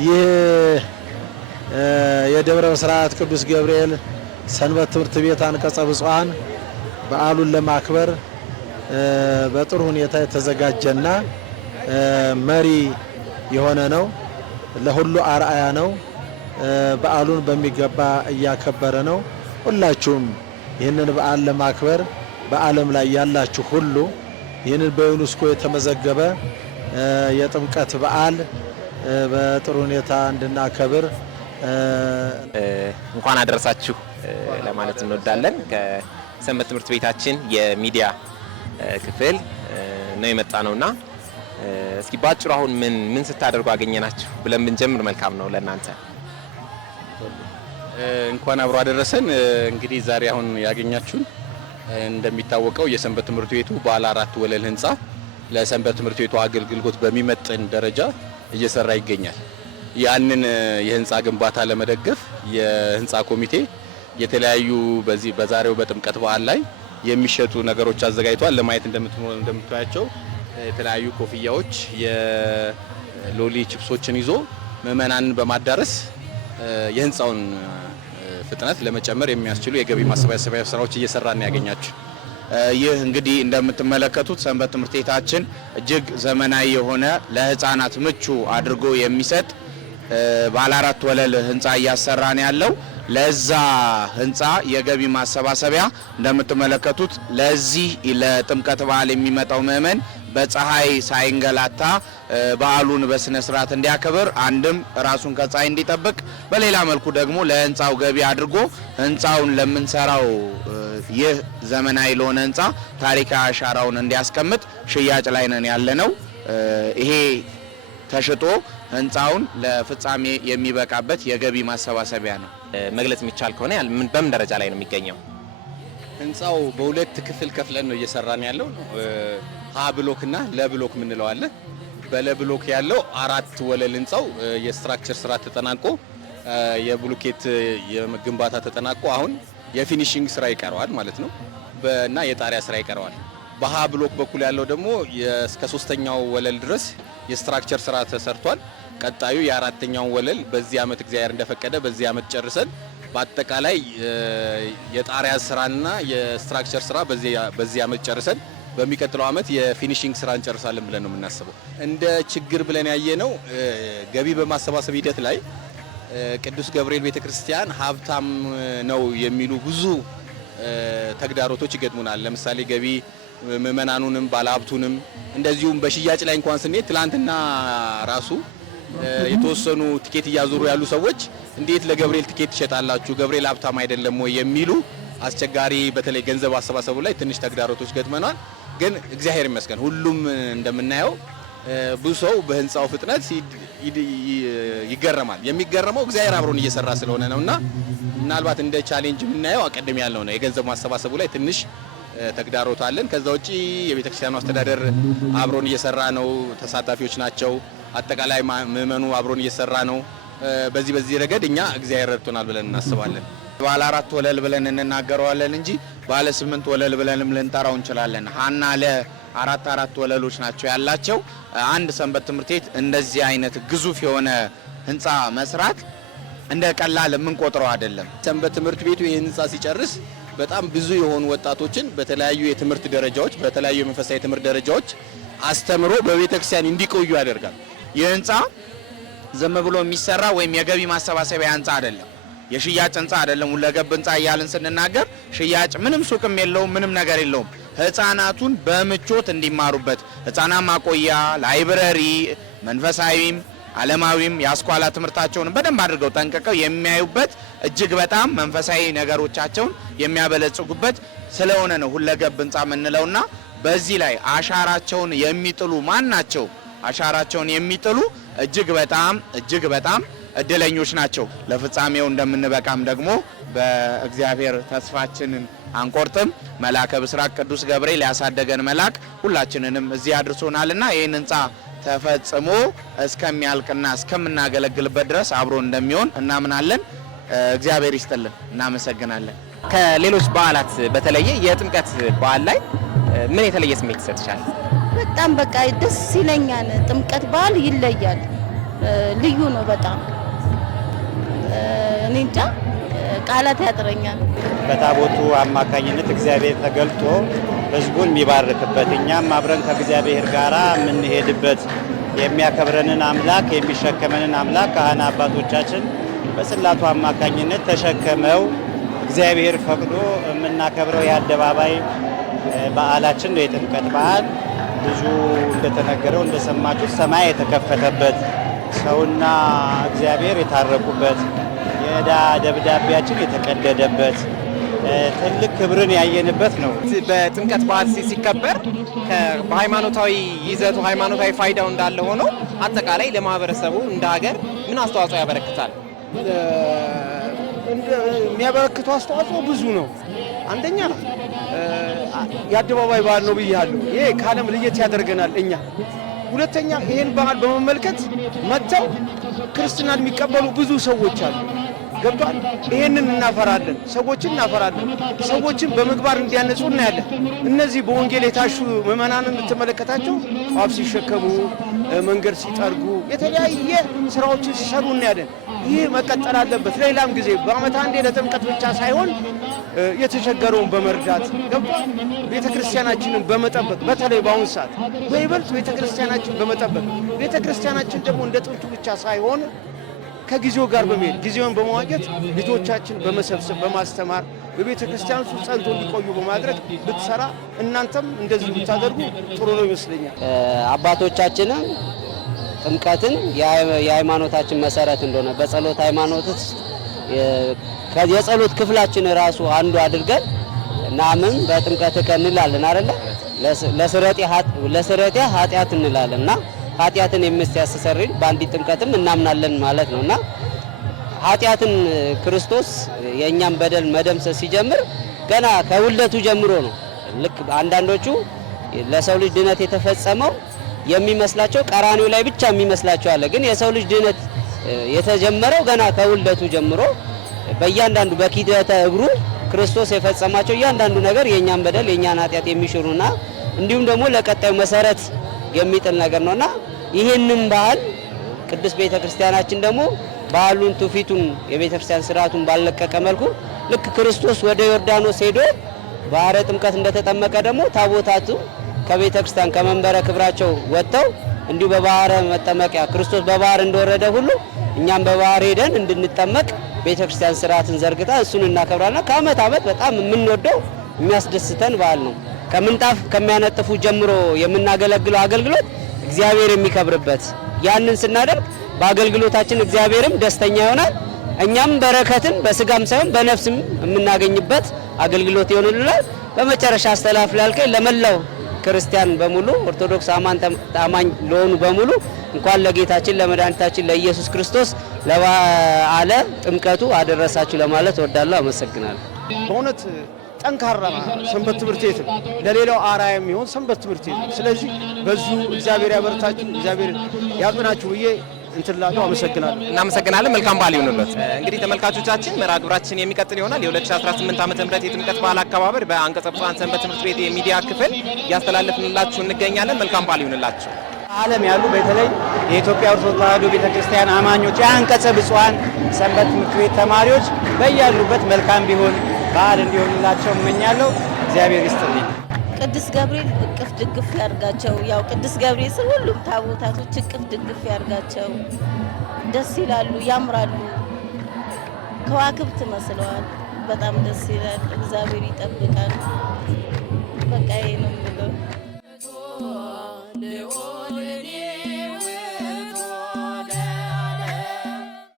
ይህ የደብረ ብስራት ቅዱስ ገብርኤል ሰንበት ትምህርት ቤት አንቀጸ ብፁዓን በዓሉን ለማክበር በጥሩ ሁኔታ የተዘጋጀና መሪ የሆነ ነው። ለሁሉ አርአያ ነው። በዓሉን በሚገባ እያከበረ ነው። ሁላችሁም ይህንን በዓል ለማክበር በዓለም ላይ ያላችሁ ሁሉ ይህንን በዩኔስኮ የተመዘገበ የጥምቀት በዓል በጥሩ ሁኔታ እንድናከብር እንኳን አደረሳችሁ ለማለት እንወዳለን። ከሰንበት ትምህርት ቤታችን የሚዲያ ክፍል ነው የመጣ ነውና እስኪ ባጭሩ አሁን ምን ስታደርጉ አገኘናችሁ ብለን ብንጀምር መልካም ነው ለእናንተ። እንኳን አብሮ አደረሰን። እንግዲህ ዛሬ አሁን ያገኛችሁን እንደሚታወቀው የሰንበት ትምህርት ቤቱ ባለ 4 ወለል ህንጻ ለሰንበት ትምህርት ቤቱ አገልግሎት በሚመጥን ደረጃ እየሰራ ይገኛል። ያንን የህንጻ ግንባታ ለመደገፍ የህንጻ ኮሚቴ የተለያዩ በዛሬው በጥምቀት በዓል ላይ የሚሸጡ ነገሮች አዘጋጅቷል። ለማየት እንደምትያቸው የተለያዩ ኮፍያዎች፣ የሎሊ ቺፕሶችን ይዞ ምዕመናንን በማዳረስ የህንጻውን ፍጥነት ለመጨመር የሚያስችሉ የገቢ ማሰባሰቢያ ስራዎች እየሰራን ያገኛችሁ። ይህ እንግዲህ እንደምትመለከቱት ሰንበት ትምህርት ቤታችን እጅግ ዘመናዊ የሆነ ለህፃናት ምቹ አድርጎ የሚሰጥ ባለ 4 ወለል ህንጻ እያሰራን ያለው። ለዛ ህንጻ የገቢ ማሰባሰቢያ እንደምትመለከቱት ለዚህ ለጥምቀት በዓል የሚመጣው ምዕመን በፀሐይ ሳይንገላታ በዓሉን በስነ ስርዓት እንዲያከብር አንድም ራሱን ከፀሐይ እንዲጠብቅ፣ በሌላ መልኩ ደግሞ ለህንጻው ገቢ አድርጎ ህንጻውን ለምንሰራው ይህ ዘመናዊ ለሆነ ህንጻ ታሪካዊ አሻራውን እንዲያስቀምጥ ሽያጭ ላይ ነን ያለነው። ይሄ ተሽጦ ህንጻውን ለፍጻሜ የሚበቃበት የገቢ ማሰባሰቢያ ነው። መግለጽ የሚቻል ከሆነ በምን ደረጃ ላይ ነው የሚገኘው? ህንጻው በሁለት ክፍል ከፍለን ነው እየሰራን ያለው። ሀ ብሎክ እና ለብሎክ ምንለው አለ። በለብሎክ ያለው 4 ወለል ህንጻው የስትራክቸር ስራ ተጠናቆ የብሎኬት የግንባታ ተጠናቆ አሁን የፊኒሺንግ ስራ ይቀረዋል ማለት ነው እና የጣሪያ ስራ ይቀረዋል። በሀ ብሎክ በኩል ያለው ደግሞ እስከ 3ኛው ወለል ድረስ የስትራክቸር ስራ ተሰርቷል። ቀጣዩ የ4ኛው ወለል በዚህ አመት እግዚአብሔር እንደፈቀደ በዚህ አመት ጨርሰን በአጠቃላይ የጣሪያ ስራና የስትራክቸር ስራ በዚህ አመት ጨርሰን በሚቀጥለው አመት የፊኒሺንግ ስራ እንጨርሳለን ብለን ነው የምናስበው። እንደ ችግር ብለን ያየነው ገቢ በማሰባሰብ ሂደት ላይ ቅዱስ ገብርኤል ቤተክርስቲያን ሀብታም ነው የሚሉ ብዙ ተግዳሮቶች ይገጥሙናል። ለምሳሌ ገቢ ምዕመናኑንም ባለሀብቱንም እንደዚሁም በሽያጭ ላይ እንኳን ስንሄድ ትላንትና ራሱ የተወሰኑ ቲኬት እያዞሩ ያሉ ሰዎች እንዴት ለገብርኤል ቲኬት ትሸጣላችሁ ገብርኤል ሀብታም አይደለም ወይ የሚሉ አስቸጋሪ በተለይ ገንዘብ አሰባሰቡ ላይ ትንሽ ተግዳሮቶች ገጥመናል። ግን እግዚአብሔር ይመስገን ሁሉም እንደምናየው ብዙ ሰው በህንጻው ፍጥነት ይገረማል። የሚገረመው እግዚአብሔር አብሮን እየሰራ ስለሆነ ነውና ምናልባት እንደ ቻሌንጅ የምናየው አቀድም ያለው ነው የገንዘብ ማሰባሰቡ ላይ ትንሽ ተግዳሮት አለን። ከዛ ውጪ የቤተክርስቲያኑ አስተዳደር አብሮን እየሰራ ነው፣ ተሳታፊዎች ናቸው። አጠቃላይ ምዕመኑ አብሮን እየሰራ ነው። በዚህ ረገድ እኛ እግዚአብሔር ረድቶናል ብለን እናስባለን። ባለ 4 ወለል ብለን እንናገረዋለን እንጂ ባለ 8 ወለል ብለንም ልንጠራው እንችላለን። ሀና ለ4 ወለሎች ናቸው ያላቸው። አንድ ሰንበት ትምህርት ቤት እንደዚህ አይነት ግዙፍ የሆነ ህንጻ መስራት እንደ ቀላል የምንቆጥረው አይደለም። ሰንበት ትምህርት ቤቱ ይህን ህንጻ ሲጨርስ በጣም ብዙ የሆኑ ወጣቶችን በተለያዩ የትምህርት ደረጃዎች በተለያዩ የመንፈሳዊ ትምህርት ደረጃዎች አስተምሮ በቤተክርስቲያን እንዲቆዩ ያደርጋል። ይህ ህንጻ ዝም ብሎ የሚሰራ ወይም የገቢ ማሰባሰቢያ ህንጻ አይደለም፣ የሽያጭ ህንጻ አይደለም። ሁለገብ ህንጻ እያልን ስንናገር ሽያጭ ምንም ሱቅም የለውም፣ ምንም ነገር የለውም። ህፃናቱን በምቾት እንዲማሩበት ህፃናት ማቆያ፣ ላይብረሪ፣ መንፈሳዊም ዓለማዊም የአስኳላ ትምህርታቸውን በደንብ አድርገው ጠንቅቀው የሚያዩበት እጅግ በጣም መንፈሳዊ ነገሮቻቸውን የሚያበለጽጉበት ስለሆነ ነው ሁለገብ ህንጻ የምንለውና በዚህ ላይ አሻራቸውን የሚጥሉ ማናቸው አሻራቸውን የሚጥሉ እጅግ በጣም እድለኞች ናቸው። ለፍጻሜው እንደምንበቃም ደግሞ በእግዚአብሔር ተስፋችንን አንቆርጥም። መልአከ ብስራት ቅዱስ ገብርኤል ያሳደገን መልአክ ሁላችንንም እዚህ አድርሶናልና ይህን ህንጻ ተፈጽሞ እስከሚያልቅና እስከምናገለግልበት ድረስ አብሮ እንደሚሆን እናምናለን። እግዚአብሔር ይስጥልን፣ እናመሰግናለን። ከሌሎች በዓላት በተለየ የጥምቀት በዓል ላይ ምን የተለየ ስሜት ይሰጥሻል? በጣም በቃ ደስ ይለኛል። ጥምቀት በዓል ይለያል፣ ልዩ ነው በጣም እኔ እንጃ ቃላት ያጥረኛል። በታቦቱ አማካኝነት እግዚአብሔር ተገልጦ ህዝቡን የሚባርክበት እኛም አብረን ከእግዚአብሔር ጋራ የምንሄድበት የሚያከብረንን አምላክ የሚሸከመንን አምላክ ካህን አባቶቻችን በጽላቱ አማካኝነት ተሸከመው እግዚአብሔር ፈቅዶ የምናከብረው የአደባባይ በዓላችን ነው የጥምቀት በዓል። ብዙ እንደተነገረው እንደሰማችሁት ሰማይ የተከፈተበት ሰውና እግዚአብሔር የታረቁበት የዕዳ ደብዳቤያችን የተቀደደበት ትልቅ ክብርን ያየንበት ነው። በጥምቀት በዓል ሲከበር በሃይማኖታዊ ይዘቱ ሃይማኖታዊ ፋይዳው እንዳለ ሆኖ አጠቃላይ ለማህበረሰቡ እንደ ሀገር ምን አስተዋጽኦ ያበረክታል? የሚያበረክተው አስተዋጽኦ ብዙ ነው። አንደኛ የአደባባይ በዓል ነው ብያለሁ። ይሄ ከዓለም ለየት ያደርገናል እኛ። ሁለተኛ ይሄን በዓል በመመልከት መጥተው ክርስትናን የሚቀበሉ ብዙ ሰዎች አሉ። ገብቷል። ይሄንን እናፈራለን፣ ሰዎችን እናፈራለን። ሰዎችን በምግባር እንዲያነጹ እናያለን። እነዚህ በወንጌል የታሹ ምዕመናንን የምትመለከታቸው ጧፍ ሲሸከሙ፣ መንገድ ሲጠርጉ፣ የተለያየ ስራዎችን ሲሰሩ እናያለን። ይህ መቀጠል አለበት። ሌላም ጊዜ በዓመት አንዴ ለጥምቀት ብቻ ሳይሆን የተቸገረውን በመርዳት ገብቷል። ቤተክርስቲያናችንን በመጠበቅ በተለይ በአሁኑ ሰዓት በይበልጥ ቤተክርስቲያናችን በመጠበቅ ቤተክርስቲያናችን ደግሞ እንደ ጥንቱ ብቻ ሳይሆን ከጊዜው ጋር በመሄድ ጊዜውን በመዋጀት ልጆቻችን በመሰብሰብ በማስተማር በቤተ ክርስቲያን ውስጥ ጸንቶ እንዲቆዩ በማድረግ ብትሰራ እናንተም እንደዚህ ብታደርጉ ጥሩ ነው ይመስለኛል። አባቶቻችንም ጥምቀትን የሃይማኖታችን መሰረት እንደሆነ በጸሎት ሃይማኖት ውስጥ የጸሎት ክፍላችን ራሱ አንዱ አድርገን ናምን በጥምቀት እንላለን አይደለ? ለስረቴ ኃጢአት እንላለንና ኃጢአትን የሚያስተሰርይ በአንዲት ጥምቀትም እናምናለን ማለት ነውና ኃጢአትን ክርስቶስ የኛን በደል መደምሰስ ሲጀምር ገና ከውልደቱ ጀምሮ ነው። ልክ አንዳንዶቹ ለሰው ልጅ ድነት የተፈጸመው የሚመስላቸው ቀራኒው ላይ ብቻ የሚመስላቸው አለ። ግን የሰው ልጅ ድነት የተጀመረው ገና ከውልደቱ ጀምሮ በእያንዳንዱ በኪደተ እግሩ ክርስቶስ የፈጸማቸው እያንዳንዱ ነገር የኛን በደል የኛን ኃጢአት የሚሽሩና እንዲሁም ደግሞ ለቀጣዩ መሰረት የሚጥል ነገር ነውና ይሄንን በዓል ቅዱስ ቤተክርስቲያናችን ደግሞ ባህሉን ትውፊቱን የቤተክርስቲያን ስርዓቱን ባለቀቀ መልኩ ልክ ክርስቶስ ወደ ዮርዳኖስ ሄዶ ባህረ ጥምቀት እንደተጠመቀ ደግሞ ታቦታቱ ከቤተክርስቲያን ከመንበረ ክብራቸው ወጥተው እንዲሁ በባህረ መጠመቂያ ክርስቶስ በባህር እንደወረደ ሁሉ እኛም በባህር ሄደን እንድንጠመቅ ቤተክርስቲያን ስርዓትን ዘርግታ እሱን እናከብራለን። ከዓመት ዓመት በጣም የምንወደው የሚያስደስተን በዓል ነው። ከምንጣፍ ከሚያነጥፉ ጀምሮ የምናገለግለው አገልግሎት እግዚአብሔር የሚከብርበት ያንን ስናደርግ በአገልግሎታችን እግዚአብሔርም ደስተኛ ይሆናል። እኛም በረከትን በስጋም ሳይሆን በነፍስም የምናገኝበት አገልግሎት ይሆንልናል። በመጨረሻ አስተላልፍ ላልከኝ ለመላው ክርስቲያን በሙሉ ኦርቶዶክስ አማኝ ለሆኑ በሙሉ እንኳን ለጌታችን ለመድኃኒታችን ለኢየሱስ ክርስቶስ ለበዓለ ጥምቀቱ አደረሳችሁ ለማለት እወዳለሁ። አመሰግናለሁ። በእውነት ጠንካራ ሰንበት ትምህርት ቤት ነው። ለሌላው አርአያ የሚሆን ሰንበት ትምህርት ቤት ነው። ስለዚህ በዚሁ እግዚአብሔር ያበርታችሁ፣ እግዚአብሔር ያጽናችሁ ብዬ እንትላለሁ። አመሰግናለሁ። እናመሰግናለን። መልካም በዓል ይሁንልዎት። እንግዲህ ተመልካቾቻችን መርሃ ግብራችን የሚቀጥል ይሆናል። የ2018 ዓ.ም የጥምቀት በዓል አከባበር በአንቀጸ ብፁዓን ሰንበት ትምህርት ቤት የሚዲያ ክፍል እያስተላለፍንላችሁ እንገኛለን። መልካም በዓል ይሁንላችሁ። ዓለም ያሉ በተለይ የኢትዮጵያ ኦርቶዶክስ ተዋሕዶ ቤተክርስቲያን አማኞች የአንቀጸ ብፁዓን ሰንበት ትምህርት ቤት ተማሪዎች በያሉበት መልካም ቢሆን በዓል እንዲሆንላቸው እመኛለሁ። እግዚአብሔር ይስጥልኝ። ቅዱስ ገብርኤል እቅፍ ድግፍ ያርጋቸው። ያው ቅዱስ ገብርኤል ስል ሁሉም ታቦታቶች እቅፍ ድግፍ ያርጋቸው። ደስ ይላሉ፣ ያምራሉ፣ ከዋክብት መስለዋል። በጣም ደስ ይላል። እግዚአብሔር ይጠብቃል። በቃ ይሄ ነው የምለው።